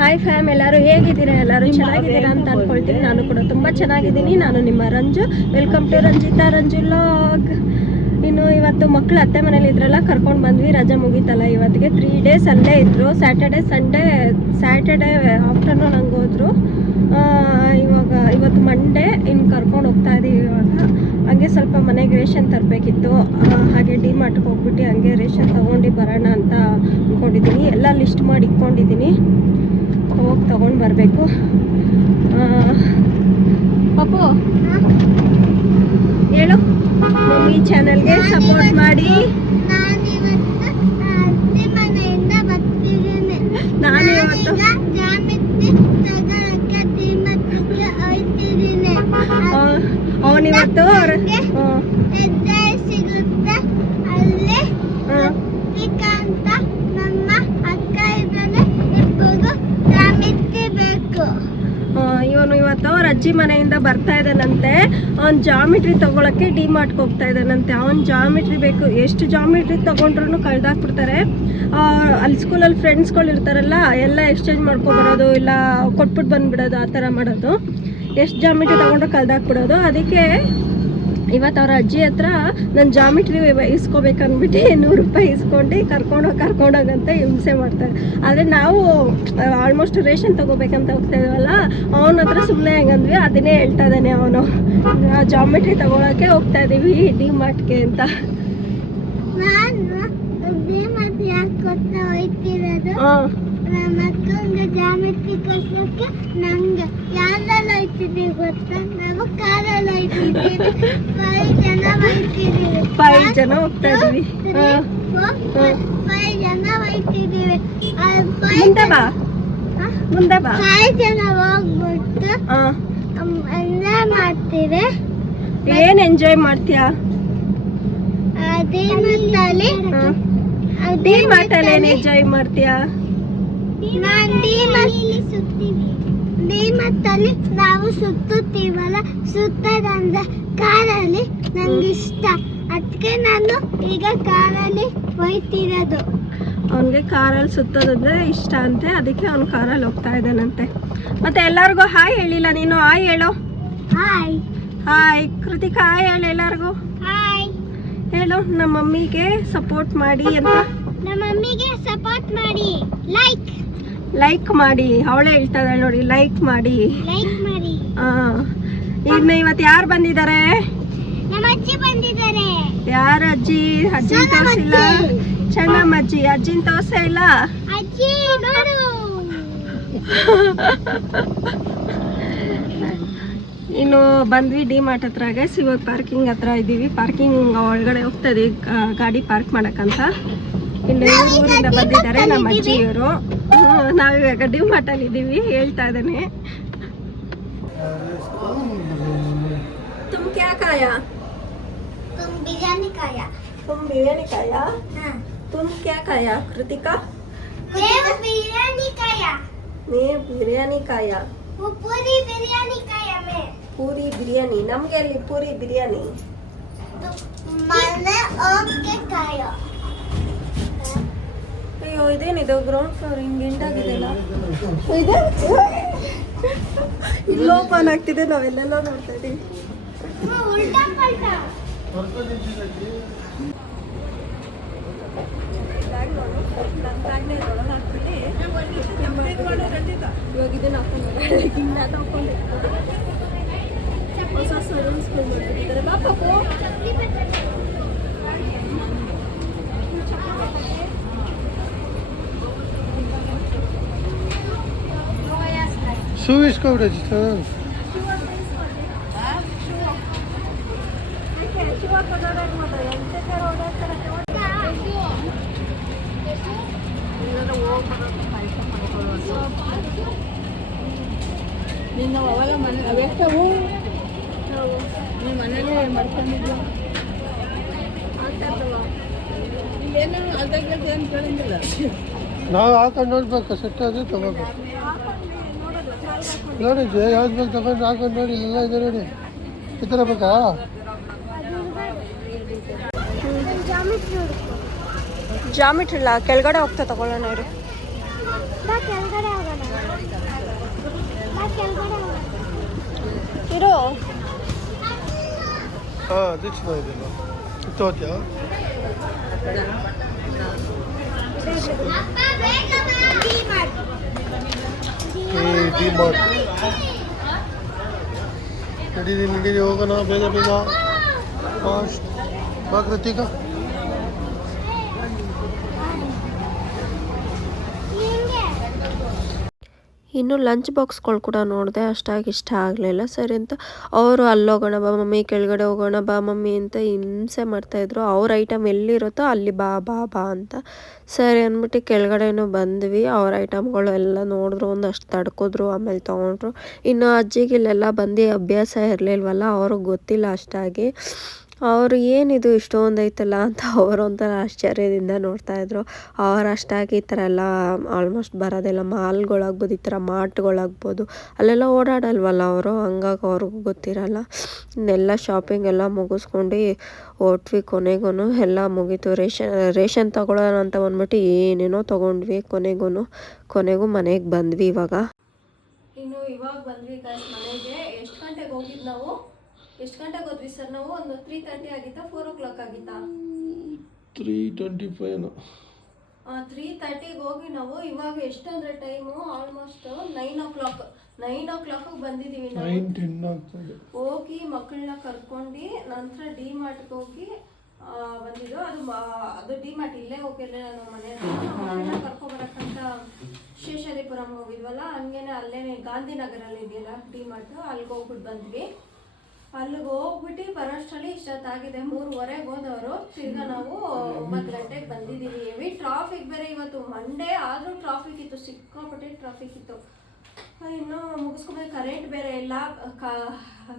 Hi fam, ಎಲ್ಲರೂ ಹೇಗಿದ್ದೀರಾ? ಎಲ್ಲರೂ ಚೆನ್ನಾಗಿದ್ದೀರಾ ಅಂತ ಅನ್ಕೊಳ್ತೀನಿ. ನಾನು ಕೂಡ ತುಂಬ ಚೆನ್ನಾಗಿದ್ದೀನಿ. ನಾನು ನಿಮ್ಮ Ranju. Welcome to Ranjita Ranju log. ಇನ್ನು ಇವತ್ತು ಮಕ್ಕಳು ಅತ್ತೆ ಮನೇಲಿ ಇದ್ರಲ್ಲ, ಕರ್ಕೊಂಡು ಬಂದ್ವಿ. ರಜೆ ಮುಗೀತಲ್ಲ ಇವತ್ತಿಗೆ. 3 days ಅಲ್ಲೇ ಇದ್ದರು. ಸ್ಯಾಟರ್ಡೆ ಸಂಡೇ, ಸ್ಯಾಟರ್ಡೆ ಆಫ್ಟರ್ನೂನ್ ಹಂಗೆ ಹೋದ್ರು. ಇವತ್ತು ಮಂಡೇ ಇನ್ನು ಕರ್ಕೊಂಡು ಹೋಗ್ತಾ ಇದ್ದೀವಿ. ಇವಾಗ ಹಂಗೆ ಸ್ವಲ್ಪ ಮನೆಗೆ ರೇಷನ್ ತರಬೇಕಿತ್ತು. ಹಾಗೆ ಡಿಮಾರ್ಟ್ಗೆ ಹೋಗ್ಬಿಟ್ಟು ಹಂಗೆ ರೇಷನ್ ತೊಗೊಂಡು ಬರೋಣ ಅಂತ ಅಂದ್ಕೊಂಡಿದ್ದೀನಿ. ಎಲ್ಲ ಲಿಸ್ಟ್ ಮಾಡಿ ಇಟ್ಕೊಂಡಿದ್ದೀನಿ. ಹೋಗಿ ತೊಗೊಂಡು ಬರಬೇಕು. ಪಪ್ಪು ಹೇಳು, ಮಮ್ಮಿ ಚಾನಲ್ಗೆ ಸಪೋರ್ಟ್ ಮಾಡಿ. ನಾನಿವತ್ತು ಅವನಿವತ್ತು ಇವನು ಇವತ್ತು ಅವ್ರ ಅಜ್ಜಿ ಮನೆಯಿಂದ ಬರ್ತಾ ಇದ್ದಾನಂತೆ. ಅವ್ನು ಜಾಮಿಟ್ರಿ ತಗೊಳಕ್ಕೆ ಡಿಮಾರ್ಟ್ಗೆ ಹೋಗ್ತಾ ಇದ್ದಾನಂತೆ. ಅವ್ನು ಜಾಮಿಟ್ರಿ ಬೇಕು. ಎಷ್ಟು ಜಾಮಿಟ್ರಿ ತಗೊಂಡ್ರು ಕಳ್ದಾಕ್ಬಿಡ್ತಾರೆ. ಅಲ್ಲಿ ಸ್ಕೂಲಲ್ಲಿ ಫ್ರೆಂಡ್ಸ್ಗಳು ಇರ್ತಾರಲ್ಲ, ಎಲ್ಲ ಎಕ್ಸ್ಚೇಂಜ್ ಮಾಡ್ಕೊಬರೋದು, ಇಲ್ಲ ಕೊಟ್ಬಿಟ್ಟು ಬಂದುಬಿಡೋದು, ಆ ಥರ ಮಾಡೋದು. ಎಷ್ಟು ಜಾಮಿಟ್ರಿ ತೊಗೊಂಡ್ರು ಕಳ್ದಾಕ್ಬಿಡೋದು. ಅದಕ್ಕೆ ಇವತ್ತು ಅವ್ರ ಅಜ್ಜಿ ಹತ್ರ ನಾನು ಜಾಮಿಟ್ರಿ ಇಸ್ಕೋಬೇಕಂದ್ಬಿಟ್ಟು 100 ರೂಪಾಯಿ ಇಸ್ಕೊಂಡು ಕರ್ಕೊಂಡೋಗಂತ ಹಿಂಸೆ ಮಾಡ್ತಾರೆ. ಆದರೆ ನಾವು ಆಲ್ಮೋಸ್ಟ್ ರೇಷನ್ ತೊಗೋಬೇಕಂತ ಹೋಗ್ತಾ ಇದೀವಲ್ಲ, ಅವನ ಹತ್ರ ಸುಮ್ಮನೆ ಹೆಂಗಂದ್ವಿ, ಅದನ್ನೇ ಹೇಳ್ತಾ ಇದ್ದಾನೆ ಅವನು. ಜಾಮಿಟ್ರಿ ತೊಗೊಳಕ್ಕೆ ಹೋಗ್ತಾ ಇದ್ದೀವಿ ಡಿಮಾರ್ಟ್ಗೆ ಅಂತ. ಜಾಮಿಟ್ರಿ ಕಳ್ಸಕ್ಕೆ ನಂಗೆ ಯಾರೆಲ್ಲ ಹೋಯ್ತಿದ್ದೀವಿ ಗೊತ್ತಾ? ನಾವು ಕಾರಲ್ಲಿ ಹೋಯ್ತಿದ್ದೀವಿ. 5 ಜನ ಹೋಗ್ತಾ ಇದೀವಿ. 5 ಜನ ಹೋಯ್ತಿದ್ದೀವಿ. ಮುಂದೆ ಬಾ 5 ಜನ ಹೋಗ್ಬಿಟ್ಟು ಎಂಜಾಯ್ ಮಾಡ್ತೀವಿ. ಏನ್ ಎಂಜಾಯ್ ಮಾಡ್ತೀಯಾ? ಡಿಮಾರ್ಟಲ್ಲಿ ಏನ್ ಎಂಜಾಯ್ ಮಾಡ್ತೀಯಾ? ಡಿಮಾರ್ಟಲ್ಲಿ ನಾವು ಸುತ್ತುತ್ತೀವಲ್ಲ, ಸುತ್ತದಂದ್ರೆ ಕಾರಲ್ಲಿ ನಂಗೆ ಇಷ್ಟ. ಅದಕ್ಕೆ ನಾನು ಈಗ ಕಾರಲ್ಲಿ ಹೋಯ್ತಿರೋದು. ಅವನಿಗೆ ಕಾರಲ್ಲಿ ಸುತ್ತೋದಂದ್ರೆ ಇಷ್ಟ ಅಂತೆ. ಅದಕ್ಕೆ ಅವ್ನು ಕಾರಲ್ಲಿ ಹೋಗ್ತಾ ಇದ್ದಾನಂತೆ. ಮತ್ತೆ ಎಲ್ಲರಿಗೂ ಹಾಯ್ ಹೇಳಿಲ್ಲ ನೀನು. ಹಾಯ್ ಹೇಳು. ಹಾಯ್ ಹಾಯ್ ಕೃತಿಕಾ, ಹಾಯ್ ಹೇಳು ಎಲ್ಲರಿಗೂ. ಹಾಯ್ ಹೇಳು, ನಮ್ಮ ಮಮ್ಮಿಗೆ ಸಪೋರ್ಟ್ ಮಾಡಿ ಅಂತ. ನಮ್ಮ ಮಮ್ಮಿಗೆ ಸಪೋರ್ಟ್ ಮಾಡಿ, ಲೈಕ್ ಮಾಡಿ. ಅವಳೇ ಹೇಳ್ತಾ ಇದ್ದಾಳೆ ನೋಡಿ, ಲೈಕ್ ಮಾಡಿ. ಇನ್ನು ಇವತ್ತು ಯಾರು ಬಂದಿದ್ದಾರೆ? ನಮ್ಮ ಅಜ್ಜಿ ಬಂದಿದ್ದಾರೆ. ಯಾರ ಅಜ್ಜಿ? ಅಜ್ಜಿನ ತೋರಿಸಿಲ್ಲ. ಚೆನ್ನಮ್ಮ ಅಜ್ಜಿ. ಅಜ್ಜಿನ ತೋರಿಸೇ ಇಲ್ಲ. ಅಜ್ಜಿ ನೋಡು. ಇನ್ನು ಬಂದ್ವಿ ಡಿಮಾರ್ಟ್ ಹತ್ರಗೆ. ಇವಾಗ ಪಾರ್ಕಿಂಗ್ ಹತ್ರ ಇದ್ದೀವಿ. ಪಾರ್ಕಿಂಗ್ ಒಳಗಡೆ ಹೋಗ್ತಾ ಇದೀವಿ ಗಾಡಿ ಪಾರ್ಕ್ ಮಾಡಕ್ಕಂತ. ಇನ್ನು ಊರಿಂದ ಬಂದಿದ್ದಾರೆ ನಮ್ಮ ಅಜ್ಜಿಯವರು. ನಾವಿವಾಗ ಡಿಮಾರ್ಟ್ ಅಲ್ಲಿ ಇದ್ದೀವಿ. ಹೇಳ್ತಾ ಇದ್ದಾನೆ, ತುಮ್ ಕ್ಯಾ ಖಾಯಾ? तुम बिरयानी खाया? तुम बिरयानी खाया? तुम क्या खाया कृतिका? मैं बिरयानी खाया. मैं बिरयानी खाया. वो पूरी बिरयानी खाया मैं. पूरी बिरयानी. नमगे ಅಲ್ಲಿ पूरी बिरयानी. मैंने ओके खाया. ಅಯ್ಯೋ, ಇದೇನಿದು ಗ್ರೌಂಡ್ ಫ್ಲೋರ್ ಹಿಂಗೆ ಎಂಟಾಗಿದೆಲ್ಲ. ಇಲ್ಲೋ ಓಪನ್ ಆಗ್ತಿದೆ, ನಾವೆಲ್ಲೆಲ್ಲ ನೋಡ್ತಾ ಇದ್ದೀವಿ. ಉಲ್ಟಾ ಪಲ್ಟಾ. ಇವಾಗ ಇದನ್ನ ಹಾಕೊಂಡು ಹೊಸ ಸಲೂನ್ ಸ್ಕೂಲ್ ಮಾಡ್ತಿದ್ದಾರೆ. ಬಾ ಪಾಪು. ಶೂ ಇಸ್ಕೊಬಿಡ. ನಿನ್ನ ಅವೆಲ್ಲ ಮನೆ ಅವೆಷ್ಟವು ನೀವು ಮನೇಲಿ ಮಾಡ್ಕೊಂಡಿದ್ವು ಇಲ್ಲೇನು ಅದಾಗೇನು ಕೇಳಿಲ್ಲ. ನಾವು ಹಾಕೊಂಡು ನೋಡ್ಬೇಕು, ಸೆಟ್ ಆದರೆ ತಗೋಬೇಕು. ನೋಡಿ ಯಾವ್ದು ಬೇಕು ತಗೊಂಡು ಹಾಕೊಂಡು ನೋಡಿ. ಇಲ್ಲೆಲ್ಲ ಇದೆ ನೋಡಿ. ಈ ಥರ ಬೇಕಾ? ಜಾಮಿಟ್ರಿ ಇಲ್ಲ, ಕೆಳಗಡೆ ಹೋಗ್ತಾ ತಗೊಳ್ಳೋಣ ಇರು. ಕೆಳಗಡೆ ಹೋಗೋಣ. ಹಾಂ ಅದು ಚೆನ್ನಾಗಿದೆಯಲ್ಲ ತಗೋತೀಯಾ ಡಿ-ಮಾರ್ಟ್ ನಡೀರಿ ಹೋಗೋಣ ಬೇಗ ಬೇಗ ಫಾಸ್ಟ್ ಬಾ ಕೃತಿಕಾ ಇನ್ನು ಲಂಚ್ ಬಾಕ್ಸ್ಗಳು ಕೂಡ ನೋಡಿದೆ, ಅಷ್ಟಾಗಿ ಇಷ್ಟ ಆಗಲಿಲ್ಲ. ಸರಿ ಅಂತ ಅವರು ಅಲ್ಲೋಗೋಣ ಬಾ ಮಮ್ಮಿ, ಕೆಳಗಡೆ ಹೋಗೋಣ ಬಾ ಮಮ್ಮಿ ಅಂತ ಹಿಂಸೆ ಮಾಡ್ತಾಯಿದ್ರು. ಅವ್ರ ಐಟಮ್ ಎಲ್ಲಿರುತ್ತೋ ಅಲ್ಲಿ ಬಾ ಬಾ ಬಾ ಅಂತ. ಸರಿ ಅಂದ್ಬಿಟ್ಟು ಕೆಳಗಡೆನೂ ಬಂದ್ವಿ. ಅವ್ರ ಐಟಮ್ಗಳು ಎಲ್ಲ ನೋಡಿದ್ರು, ಒಂದಷ್ಟು ತಡ್ಕಿದ್ರು, ಆಮೇಲೆ ತೊಗೊಂಡ್ರು. ಇನ್ನು ಅಜ್ಜಿಗೆ ಇಲ್ಲೆಲ್ಲ ಬಂದು ಅಭ್ಯಾಸ ಇರಲಿಲ್ವಲ್ಲ, ಅವ್ರಿಗೆ ಗೊತ್ತಿಲ್ಲ ಅಷ್ಟಾಗಿ. ಅವರು ಏನಿದು ಇಷ್ಟೊಂದು ಐತಲ್ಲ ಅಂತ ಅವರು ಒಂಥರ ಆಶ್ಚರ್ಯದಿಂದ ನೋಡ್ತಾಯಿದ್ರು. ಅವ್ರು ಅಷ್ಟಾಗಿ ಈ ಥರ ಎಲ್ಲ ಆಲ್ಮೋಸ್ಟ್ ಬರೋದಿಲ್ಲ. ಮಾಲ್ಗಳಾಗ್ಬೋದು, ಈ ಥರ ಮಾರ್ಟ್ಗಳಾಗ್ಬೋದು, ಅಲ್ಲೆಲ್ಲ ಓಡಾಡಲ್ವಲ್ಲ ಅವರು, ಹಂಗಾಗಿ ಅವ್ರಿಗೂ ಗೊತ್ತಿರಲ್ಲ. ಇನ್ನೆಲ್ಲ ಶಾಪಿಂಗ್ ಎಲ್ಲ ಮುಗಿಸ್ಕೊಂಡು ಹೊಟ್ವಿ. ಕೊನೆಗೂ ಎಲ್ಲ ಮುಗೀತು. ರೇಷನ್ ತೊಗೊಳ್ಳೋಣ ಅಂತ ಬಂದ್ಬಿಟ್ಟು ಏನೇನೋ ತೊಗೊಂಡ್ವಿ. ಕೊನೆಗೂ ಮನೆಗೆ ಬಂದ್ವಿ. ಇವಾಗ ಬಂದ್ವಿ ಗೈಸ್ ಮನೆಗೆ. ಎಷ್ಟು ಗಂಟೆಗೆ ಹೋಗಿದ್ದು ನಾವು? ಎಷ್ಟು ಗಂಟೆಗೆ ಹೋದ್ವಿ ಸರ್ ನಾವು? ಒಂದು 3:30 ಆಗಿತ್ತಾ 4 o'clock ಆಗಿತ್ತಾ? 3:25 3:30ಗೆ ಹೋಗಿ ನಾವು ಇವಾಗ ಎಷ್ಟಂದ್ರೆ ಟೈಮು ಆಲ್ಮೋಸ್ಟ್ 9 o'clock. 9 o'clock ಬಂದಿದ್ದೀವಿ ನಾವು. 9:10 ಆಗ್ತದೆ. ಹೋಗಿ ಮಕ್ಕಳನ್ನ ಕರ್ಕೊಂಡು ನಂತರ ಡಿ-ಮಾರ್ಟ್ಗೆ ಹೋಗಿ ಬಂದಿದ್ದು. ಅದು ಡಿ-ಮಾರ್ಟ್ ಇಲ್ಲೇ ಹೋಗಿಲ್ಲ, ನಾನು ಮನೆಯನ್ನ ಕರ್ಕೊಬರಕ್ಕಂತ ಶೇಷಾದ್ರಿಪುರಂ ಹೋಗಿದ್ವಲ್ಲ, ಹಂಗೇನೆ ಅಲ್ಲೇ ಗಾಂಧಿನಗರಲ್ಲಿ ಇದೆಯಲ್ಲ ಡಿ-ಮಾರ್ಟ್, ಅಲ್ಲಿಗೆ ಹೋಗ್ಬಿಟ್ಟು ಬಂದ್ವಿ. ಅಲ್ಲಿಗೆ ಹೋಗ್ಬಿಟ್ಟು ಬರೋಷ್ಟರಲ್ಲಿ ಇಷ್ಟೊತ್ತಾಗಿದೆ. 3:15 ಹೋದವರು, ತಿರ್ಗಾ ನಾವು 9 ಗಂಟೆಗೆ ಬಂದಿದ್ದೀವಿ. ಹೆವಿ ಟ್ರಾಫಿಕ್ ಬೇರೆ ಇವತ್ತು ಮಂಡೇ, ಆದರೂ ಟ್ರಾಫಿಕ್ ಇತ್ತು, ಸಿಕ್ಕಾಪಟ್ಟೆ ಟ್ರಾಫಿಕ್ ಇತ್ತು. ಇನ್ನು ಮುಗಿಸ್ಕೊಬೇಕು. ಕರೆಂಟ್ ಬೇರೆ ಇಲ್ಲ,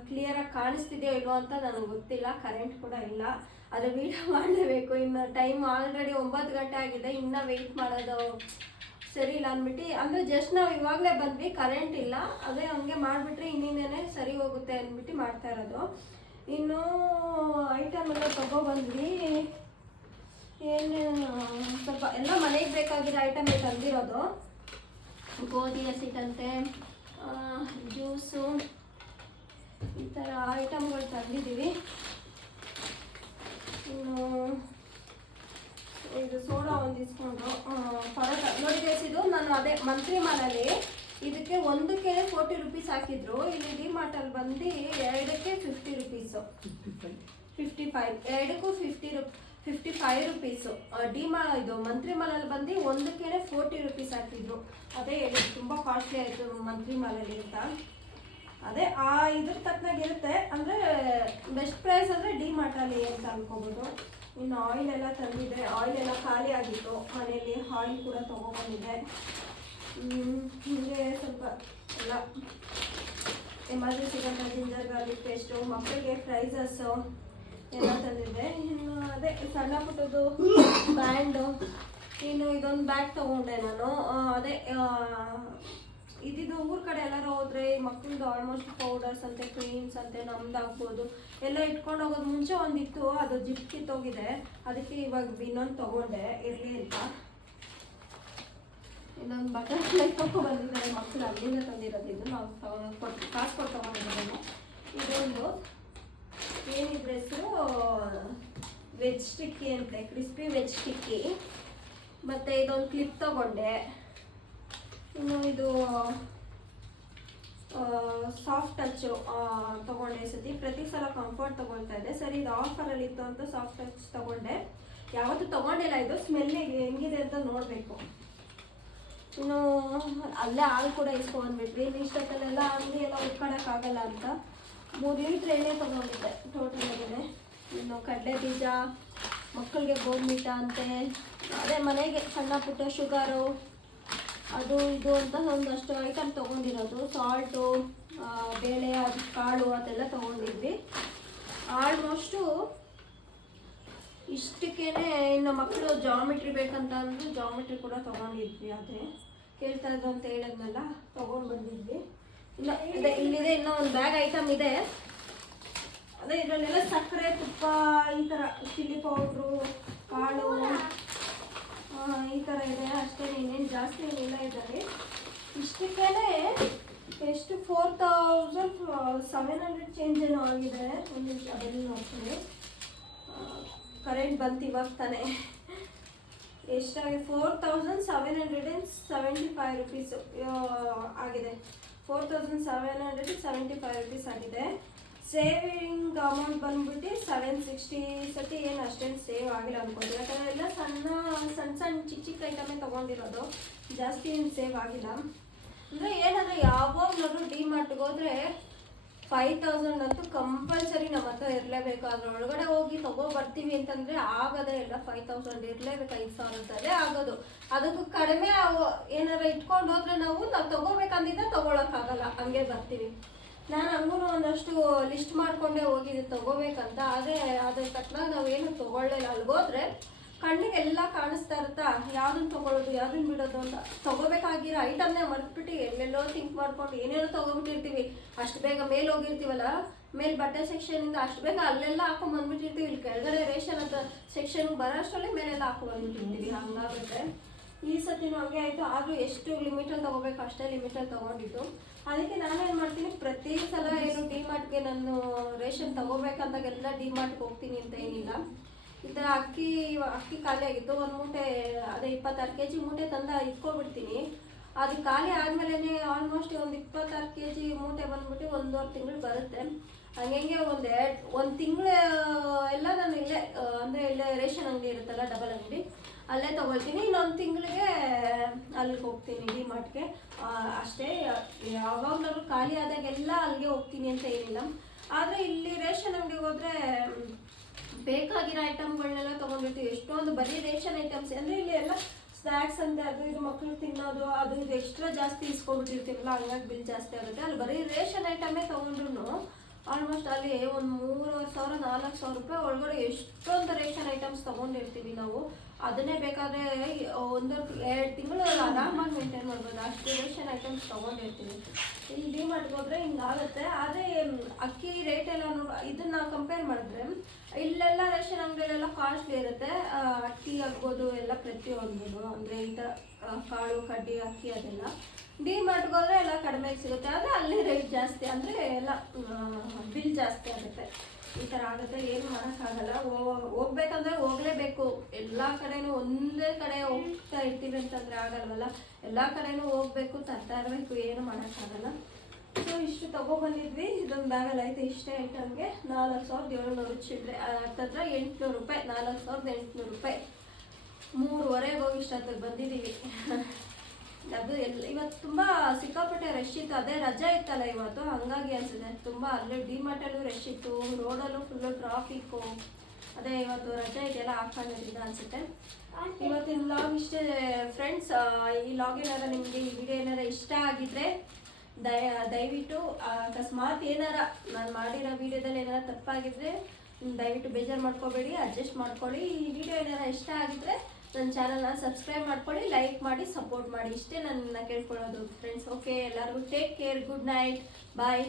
ಕ್ಲಿಯರಾಗಿ ಕಾಣಿಸ್ತಿದೆಯೋ ಇಲ್ವೋ ಅಂತ ನನಗೆ ಗೊತ್ತಿಲ್ಲ. ಕರೆಂಟ್ ಕೂಡ ಇಲ್ಲ, ಆದರೆ ವೀಡಿಯೋ ಮಾಡಲೇಬೇಕು. ಇನ್ನು ಟೈಮ್ ಆಲ್ರೆಡಿ 9 ಗಂಟೆ ಆಗಿದೆ, ಇನ್ನೂ ವೆಯ್ಟ್ ಮಾಡೋದು ಸರಿ ಇಲ್ಲ ಅಂದ್ಬಿಟ್ಟು, ಅಂದರೆ ಜಸ್ಟ್ ನಾವು ಇವಾಗಲೇ ಬಂದ್ವಿ, ಕರೆಂಟ್ ಇಲ್ಲ. ಅದೇ ಹಂಗೆ ಮಾಡಿಬಿಟ್ರೆ ಇನ್ನೇನೇ ಸರಿ ಹೋಗುತ್ತೆ ಅಂದ್ಬಿಟ್ಟು ಮಾಡ್ತಾ ಇರೋದು. ಇನ್ನು ಐಟಮ್ ಎಲ್ಲ ತೊಗೊಬಂದ್ವಿ. ಏನೇನು ಸ್ವಲ್ಪ ಎಲ್ಲ ಮನೆಗೆ ಬೇಕಾಗಿರೋ ಐಟಮ್ ತಂದಿರೋದು. ಗೋಧಿ ಹಸಿಟ್ಟಂತೆ, ಜ್ಯೂಸು, ಈ ಥರ ಐಟಮ್ಗಳು ತಂದಿದ್ದೀವಿ. ಇನ್ನು ಇದು ಸೋಡಾ ಒಂದು ಇಸ್ಕೊಂಡು ಪರೋಟ ನೋಡಿ ಗೈಸ್, ಇದು ನಾನು ಅದೇ ಮಂತ್ರಿ ಮಾಲಲ್ಲಿ ಇದಕ್ಕೆ ಒಂದಕ್ಕೆ 40 rupees ಹಾಕಿದ್ರು. ಇಲ್ಲಿ ಡಿ-ಮಾರ್ಟಲ್ಲಿ ಬಂದು ಎರಡಕ್ಕೆ 50 rupees, 55 ಎರಡಕ್ಕೂ 55 rupees. ಇದು ಮಂತ್ರಿ ಮಾಲಲ್ಲಿ ಬಂದು ಒಂದಕ್ಕೆ 40 rupees ಹಾಕಿದ್ರು. ಅದೇ ಹೇಳಿ ತುಂಬ ಕಾಸ್ಟ್ಲಿ ಆಯಿತು ಮಂತ್ರಿ ಮಾಲಲ್ಲಿ ಅಂತ. ಅದೇ ಇದ್ರ ತಕ್ಕನಾಗಿರುತ್ತೆ, ಅಂದರೆ ಬೆಸ್ಟ್ ಪ್ರೈಸ್ ಅಂದರೆ ಡಿ-ಮಾರ್ಟಲ್ಲಿ ಅಂತ ಅನ್ಕೋಬೋದು. ಇನ್ನು ಆಯಿಲ್ ಎಲ್ಲ ತಂದಿದ್ದೆ, ಆಯಿಲ್ ಎಲ್ಲ ಖಾಲಿ ಆಗಿತ್ತು ಮನೆಯಲ್ಲಿ. ಆಯಿಲ್ ಕೂಡ ತೊಗೊಬಂದಿದ್ದೆ. ಹಿಂಗೆ ಸ್ವಲ್ಪ ಎಲ್ಲ ಎಮರ್ಜೆನ್ಸಿಗಂತ ಜಿಂಜರ್ ಗಾರ್ಲಿಕ್ ಪೇಸ್ಟು, ಮಕ್ಕಳಿಗೆ ಫ್ರೈಸಸ್ಸು ಎಲ್ಲ ತಂದಿದ್ದೆ. ಇನ್ನು ಅದೇ ಸಣ್ಣ ಪುಟ್ಟದ್ದು ಬ್ಯಾಂಡು. ಇನ್ನು ಇದೊಂದು ಬ್ಯಾಗ್ ತೊಗೊಂಡೆ ನಾನು. ಅದೇ ಇದಿದ್ದು ಊರ ಕಡೆ ಎಲ್ಲರೂ ಹೋದರೆ ಮಕ್ಕಳದ್ದು ಆಲ್ಮೋಸ್ಟ್ ಪೌಡರ್ಸ್ ಅಂತೆ, ಕ್ರೀಮ್ಸ್ ಅಂತೆ, ನಮ್ದಾಗ್ಬೋದು ಎಲ್ಲ ಇಟ್ಕೊಂಡು ಹೋಗೋದು. ಮುಂಚೆ ಒಂದಿತ್ತು, ಅದು ಜಿಪ್ ಕಿತ್ತೋಗಿದೆ, ಅದಕ್ಕೆ ಇವಾಗ ಇನ್ನೊಂದು ತೊಗೊಂಡೆ ಇರಲಿ ಅಂತ. ಇನ್ನೊಂದು ಬಟರ್ಫ್ಲೈ ಬಂದಿದ್ದಾರೆ ಮಕ್ಕಳು, ಅಲ್ಲಿಂದ ತಂದಿರೋದು. ಇದು ನಾವು ಕಾಸು ಕೊಟ್ಟು ತೊಗೊಂಡಿರೋದು. ಇದೊಂದು ಏನಿದ್ರೆ ಹೆಸರು ವೆಜ್ ಟಿಕ್ಕಿ ಅಂತೆ, ಕ್ರಿಸ್ಪಿ ವೆಜ್ ಟಿಕ್ಕಿ. ಮತ್ತು ಇದೊಂದು ಕ್ಲಿಪ್ ತೊಗೊಂಡೆ. ಇನ್ನು ಇದು ಸಾಫ್ಟ್ ಟಚ್ಚು ತೊಗೊಂಡೆ. ಸತಿ ಪ್ರತಿ ಸಲ ಕಂಫರ್ಟ್ ತೊಗೊಳ್ತಾ ಇದ್ದೆ. ಸರಿ ಇದು ಆಫರಲ್ಲಿ ಇತ್ತು ಅಂತ ಸಾಫ್ಟ್ ಟಚ್ ತೊಗೊಂಡೆ. ಯಾವತ್ತೂ ತೊಗೊಂಡಿಲ್ಲ, ಇದು ಸ್ಮೆಲ್ಲಿಗೆ ಹೆಂಗಿದೆ ಅಂತ ನೋಡಬೇಕು. ಇನ್ನು ಅಲ್ಲೇ ಹಾಲು ಕೂಡ ಇಸ್ಕೊಂಡ್ಬಿಟ್ವಿ. ಇಷ್ಟೊತ್ತಲ್ಲೆಲ್ಲ ಅಂಗಡಿ ಎಲ್ಲ ಉಟ್ಕೊಳಕ್ಕಾಗಲ್ಲ ಅಂತ 3 ಲೀಟ್ರ್ ಎಣ್ಣೆ ತೊಗೊಂಡಿದ್ದೆ ಟೋಟಲ್ ಆಗಿದೆ. ಇನ್ನು ಕಡಲೆ ಬೀಜ, ಮಕ್ಕಳಿಗೆ ಬೋರ್ಮಿಟ ಅಂತೆ, ಅದೇ ಮನೆಗೆ ಸಣ್ಣ ಪುಟ್ಟ ಶುಗರು, ಅದು ಇದು ಅಂತ ಒಂದಷ್ಟು ಐಟಮ್ ತೊಗೊಂಡಿರೋದು. ಸಾಲ್ಟು, ಬೇಳೆ, ಅದು ಕಾಳು ಅದೆಲ್ಲ ತೊಗೊಂಡಿದ್ವಿ. ಆಲ್ಮೋಸ್ಟು ಇಷ್ಟಕ್ಕೇ. ಇನ್ನು ಮಕ್ಕಳು ಜಾಮಿಟ್ರಿ ಬೇಕಂತ ಅಂದು ಜಾಮಿಟ್ರಿ ಕೂಡ ತೊಗೊಂಡಿದ್ವಿ. ಅದೇ ಕೇಳ್ತಾ ಇದ್ದು ಅಂತ ಹೇಳಿದ್ನೆಲ್ಲ ತೊಗೊಂಡು ಬಂದಿದ್ವಿ. ಇನ್ನು ಅದೇ ಇಲ್ಲಿದೆ ಇನ್ನೂ ಒಂದು ಬ್ಯಾಗ್ ಐಟಮ್ ಇದೆ. ಅದೇ ಇದರಲ್ಲೆಲ್ಲ ಸಕ್ಕರೆ, ತುಪ್ಪ, ಈ ಥರ ಚಿಲ್ಲಿ ಪೌಡ್ರು, ಕಾಳು, ಈ ಥರ ಇದೆ ಅಷ್ಟೇ. ಇನ್ನೇನು ಜಾಸ್ತಿ ಏನಿಲ್ಲ ಇದರಲ್ಲಿ. ಇಷ್ಟಕ್ಕೇ ಎಷ್ಟು 4700 ಚೇಂಜ್ ಏನೋ ಆಗಿದೆ. ಒಂದು ನಿಮಿಷ ಅದನ್ನು ನೋಡ್ತೀನಿ. ಕರೆಂಟ್ ಬಂತು ಇವಾಗ ತಾನೇ. ಎಷ್ಟಾಗಿದೆ? 4775 ರುಪೀಸು ಆಗಿದೆ. 4775 ರುಪೀಸ್ ಆಗಿದೆ. ಸೇವಿಂಗ್ ಅಮೌಂಟ್ ಬಂದ್ಬಿಟ್ಟು 760 ಸತಿ ಏನು ಅಷ್ಟೇನು ಸೇವ್ ಆಗಿಲ್ಲ ಅನ್ಕೋತೀನಿ. ಯಾಕಂದರೆ ಎಲ್ಲ ಸಣ್ಣ ಚಿಕ್ಕ ಐಟಮೇ ತೊಗೊಂಡಿರೋದು, ಜಾಸ್ತಿ ಏನು ಸೇವ್ ಆಗಿಲ್ಲ. ಅಂದರೆ ಏನಂದರೆ ಯಾವಾಗಲೂ ಡಿಮಾರ್ಟ್ಗೆ ಹೋದರೆ 5000 ಅಂತೂ ಕಂಪಲ್ಸರಿ ನಮ್ಮ ಹತ್ರ ಇರಲೇಬೇಕು. ಅದ್ರ ಒಳಗಡೆ ಹೋಗಿ ಬರ್ತೀವಿ ಅಂತಂದರೆ ಆಗೋದೇ ಇಲ್ಲ. 5000 ಇರಲೇಬೇಕು. 5000 ಆಗೋದು. ಅದಕ್ಕೂ ಕಡಿಮೆ ಏನಾರ ಇಟ್ಕೊಂಡು ಹೋದ್ರೆ ನಾವು ತೊಗೋಬೇಕಂದಿದ್ದ ತೊಗೊಳಕ್ಕಾಗಲ್ಲ, ಹಂಗೆ ಬರ್ತೀವಿ. ನಾನು ಹಂಗೂ ಒಂದಷ್ಟು ಲಿಸ್ಟ್ ಮಾಡ್ಕೊಂಡೇ ಹೋಗಿದ್ದೆ ತೊಗೋಬೇಕಂತ. ಆದರೆ ಅದ್ರ ತಕ್ಕನಾಗ ನಾವು ಏನು ತೊಗೊಳ್ಳಿಲ್ಲ. ಅಲ್ಲಿಗೋದ್ರೆ ಕಣ್ಣಿಗೆ ಎಲ್ಲ ಕಾಣಿಸ್ತಾ ಇರುತ್ತಾ, ಯಾವ್ದನ್ನ ತೊಗೊಳ್ಳೋದು ಯಾವ್ದನ್ನ ಬಿಡೋದು ಅಂತ. ತೊಗೋಬೇಕಾಗಿರೋ ಐಟಮ್ನೇ ಮರ್ತ್ಬಿಟ್ಟು ಎಲ್ಲೆಲ್ಲೋ ಥಿಂಕ್ ಮಾಡ್ಕೊಂಡು ಏನೇನೋ ತೊಗೊಬಿಟ್ಟಿರ್ತೀವಿ. ಅಷ್ಟು ಬೇಗ ಮೇಲೆ ಹೋಗಿರ್ತೀವಲ್ಲ, ಮೇಲೆ ಬಟ್ಟೆ ಸೆಕ್ಷನಿಂದ ಅಷ್ಟು ಬೇಗ ಅಲ್ಲೆಲ್ಲ ಹಾಕೊಂಡು ಬಂದ್ಬಿಟ್ಟಿರ್ತೀವಿ. ಇಲ್ಲಿ ಕೆಳಗಡೆ ರೇಷನ್ ಅಂತ ಸೆಕ್ಷನ್ಗೆ ಬರೋಷ್ಟರಲ್ಲಿ ಮೇಲೆಲ್ಲ ಹಾಕೊಂಡು ಬಂದ್ಬಿಟ್ಟಿರ್ತೀವಿ. ಹಂಗಾಗುತ್ತೆ. ಈ ಸತಿನೂ ಹಂಗೆ ಆಯಿತು. ಆದರೂ ಎಷ್ಟು ಲಿಮಿಟಲ್ಲಿ ತೊಗೋಬೇಕು ಅಷ್ಟೇ ಲಿಮಿಟಲ್ಲಿ ತೊಗೊಂಡಿದ್ದು. ಅದಕ್ಕೆ ನಾನೇನು ಮಾಡ್ತೀನಿ, ಪ್ರತಿ ಸಲ ಏನು ಡಿಮಾರ್ಟ್ಗೆ ನಾನು ರೇಷನ್ ತೊಗೋಬೇಕಂತಾಗೆಲ್ಲ ಡಿಮಾರ್ಟ್ಗೆ ಹೋಗ್ತೀನಿ ಅಂತ ಏನಿಲ್ಲ. ಈ ಥರ ಅಕ್ಕಿ ಖಾಲಿ ಆಗಿತ್ತು. ಒಂದು ಮೂಟೆ ಅದೇ 26 kg ಮೂಟೆ ತಂದ ಇಟ್ಕೊಬಿಡ್ತೀನಿ. ಅದು ಖಾಲಿ ಆದಮೇಲೆ ಆಲ್ಮೋಸ್ಟ್ ಒಂದು 26 kg ಮೂಟೆ ಬಂದ್ಬಿಟ್ಟು 1.5 ತಿಂಗಳು ಬರುತ್ತೆ. ಹಂಗೆ ಒಂದು ತಿಂಗಳು ಎಲ್ಲ ನಾನು ಇಲ್ಲೇ ಅಂದರೆ ಇಲ್ಲೇ ರೇಷನ್ ಅಂಗಡಿ ಇರುತ್ತಲ್ಲ, ಡಬಲ್ ಅಂಗಡಿ, ಅಲ್ಲೇ ತೊಗೊಳ್ತೀನಿ. ಇನ್ನೊಂದು ತಿಂಗಳಿಗೆ ಅಲ್ಲಿಗೆ ಹೋಗ್ತೀನಿ ಡಿಮಾರ್ಟ್ಗೆ ಅಷ್ಟೇ. ಯಾವಾಗಲೂ ಖಾಲಿ ಆದಾಗೆಲ್ಲ ಅಲ್ಲಿಗೆ ಹೋಗ್ತೀನಿ ಅಂತ ಏನಿಲ್ಲ. ಆದರೆ ಇಲ್ಲಿ ರೇಷನ್ ಅಂಗಡಿಗೆ ಹೋದರೆ ಬೇಕಾಗಿರೋ ಐಟಮ್ಗಳನ್ನೆಲ್ಲ ತೊಗೊಂಡಿರ್ತೀವಿ. ಎಷ್ಟೊಂದು ಬರೀ ರೇಷನ್ ಐಟಮ್ಸ್ ಅಂದರೆ ಇಲ್ಲಿ ಎಲ್ಲ ಸ್ನ್ಯಾಕ್ಸ್ ಅಂತ ಅದು ಇದು ಮಕ್ಳು ತಿನ್ನೋದು ಅದು ಇದು ಎಕ್ಸ್ಟ್ರಾ ಜಾಸ್ತಿ ಇಸ್ಕೊಂಡ್ಬಿಟ್ಟಿರ್ತೀವಲ್ಲ, ಹಂಗಾಗಿ ಬಿಲ್ ಜಾಸ್ತಿ ಆಗುತ್ತೆ. ಅಲ್ಲಿ ಬರೀ ರೇಷನ್ ಐಟಮೇ ತೊಗೊಂಡ್ರು ಆಲ್ಮೋಸ್ಟ್ ಅಲ್ಲಿ ಒಂದು 3500-4000 ರೂಪಾಯಿ ಒಳಗಡೆ ಎಷ್ಟೊಂದು ರೇಷನ್ ಐಟಮ್ಸ್ ತೊಗೊಂಡಿರ್ತೀವಿ ನಾವು. ಅದನ್ನೇ ಬೇಕಾದರೆ 1-2 ತಿಂಗಳು ಆರಾಮಾಗಿ ಮೇಂಟೈನ್ ಮಾಡ್ಬೋದು. ಅಷ್ಟು ರೇಷನ್ ಐಟಮ್ಸ್ ತೊಗೊಂಡಿರ್ತೀವಿ. ಇಲ್ಲಿ ಡಿಮಾರ್ಟ್ಗೆ ಹೋದರೆ ಹಿಂಗಾಗುತ್ತೆ. ಆದರೆ ಅಕ್ಕಿ ರೇಟ್ ಎಲ್ಲ ಇದನ್ನು ನಾವು ಕಂಪೇರ್ ಮಾಡಿದ್ರೆ ಇಲ್ಲೆಲ್ಲ ರೇಷನ್ ಅಂಗಡಿಯಲ್ಲೆಲ್ಲ ಕಾಸ್ಟ್ಲಿ ಇರುತ್ತೆ. ಅಕ್ಕಿ ಆಗ್ಬೋದು ಎಲ್ಲ ಪ್ರತಿಯೊಂದು, ಅಂದರೆ ಈ ಥರ ಕಾಳು ಕಡ್ಡಿ ಅಕ್ಕಿ ಅದೆಲ್ಲ. ಡಿಮಾರ್ಟ್ಗೆ ಹೋದರೆ ಎಲ್ಲ ಕಡಿಮೆಗೆ ಸಿಗುತ್ತೆ. ಆದರೆ ಅಲ್ಲಿ ರೇಟ್ ಜಾಸ್ತಿ, ಅಂದರೆ ಎಲ್ಲ ಬಿಲ್ ಜಾಸ್ತಿ ಆಗುತ್ತೆ. ಈ ಥರ ಆಗುತ್ತೆ. ಏನು ಮಾಡೋಕ್ಕಾಗಲ್ಲ. ಹೋಗ್ಬೇಕಂದ್ರೆ ಹೋಗಲೇಬೇಕು. ಎಲ್ಲ ಕಡೆನೂ ಒಂದೇ ಕಡೆ ಹೋಗ್ತಾ ಇರ್ತೀವಿ ಅಂತಂದರೆ ಆಗಲ್ವಲ್ಲ. ಎಲ್ಲ ಕಡೆನೂ ಹೋಗ್ಬೇಕು, ತರ್ತಾ ಇರಬೇಕು, ಏನು ಮಾಡೋಕ್ಕಾಗಲ್ಲ. ಸೊ ಇಷ್ಟು ತೊಗೊಬಂದಿದ್ವಿ. ಇದೊಂದು ಬ್ಯಾಗಲ್ಲಿ ಆಯಿತು. ಇಷ್ಟೇ ಐಟಮ್ಗೆ 4700 ಚಿಲ್ಲರೆ, ಹತ್ತತ್ರ 800 ರೂಪಾಯಿ. 4800 ರೂಪಾಯಿ. 3:30 ಹೋಗಿ ಇಷ್ಟೊತ್ತಿಗೆ ಬಂದಿದ್ದೀವಿ. ಅದು ಇವತ್ತು ತುಂಬ ಸಿಕ್ಕಾಪಟ್ಟೆ ರಶ್ ಇತ್ತು. ಅದೇ ರಜೆ ಇತ್ತಲ್ಲ ಇವತ್ತು, ಹಂಗಾಗಿ ಅನಿಸಿದೆ ತುಂಬ. ಅಲ್ಲೇ ಡಿಮಾರ್ಟಲ್ಲೂ ರಶ್ ಇತ್ತು, ರೋಡಲ್ಲೂ ಫುಲ್ಲು ಟ್ರಾಫಿಕ್ಕು. ಅದೇ ಇವತ್ತು ರಜೆ ಇದೆಲ್ಲ ಹಾಕೊಂಡಿದ್ದ ಅನಿಸುತ್ತೆ. ಇವತ್ತಿನ ವ್ಲಾಗ್ ಇಷ್ಟೇ ಫ್ರೆಂಡ್ಸ್. ಈ ವ್ಲಾಗ್ ಏನಾರ ನಿಮಗೆ ಈ ವಿಡಿಯೋ ಏನಾರ ಇಷ್ಟ ಆಗಿದ್ರೆ ದಯವಿಟ್ಟು ಅಕಸ್ಮಾತ್ ಏನಾರ ನಾನು ಮಾಡಿರೋ ವಿಡಿಯೋದಲ್ಲಿ ಏನಾರ ತಪ್ಪಾಗಿದ್ರೆ ದಯವಿಟ್ಟು ಬೇಜಾರು ಮಾಡ್ಕೋಬೇಡಿ, ಅಡ್ಜಸ್ಟ್ ಮಾಡ್ಕೊಳ್ಳಿ. ಈ ವಿಡಿಯೋ ಏನಾರ ಇಷ್ಟ ಆಗಿದ್ರೆ ನನ್ನ ಚಾನಲ್ನ ಸಬ್ಸ್ಕ್ರೈಬ್ ಮಾಡ್ಕೊಳ್ಳಿ, ಲೈಕ್ ಮಾಡಿ, ಸಪೋರ್ಟ್ ಮಾಡಿ. ಇಷ್ಟೇ ನನ್ನ ಕೇಳ್ಕೊಳ್ಳೋದು ಫ್ರೆಂಡ್ಸ್. ಓಕೆ, ಎಲ್ಲರಿಗೂ ಟೇಕ್ ಕೇರ್, ಗುಡ್ ನೈಟ್, ಬಾಯ್.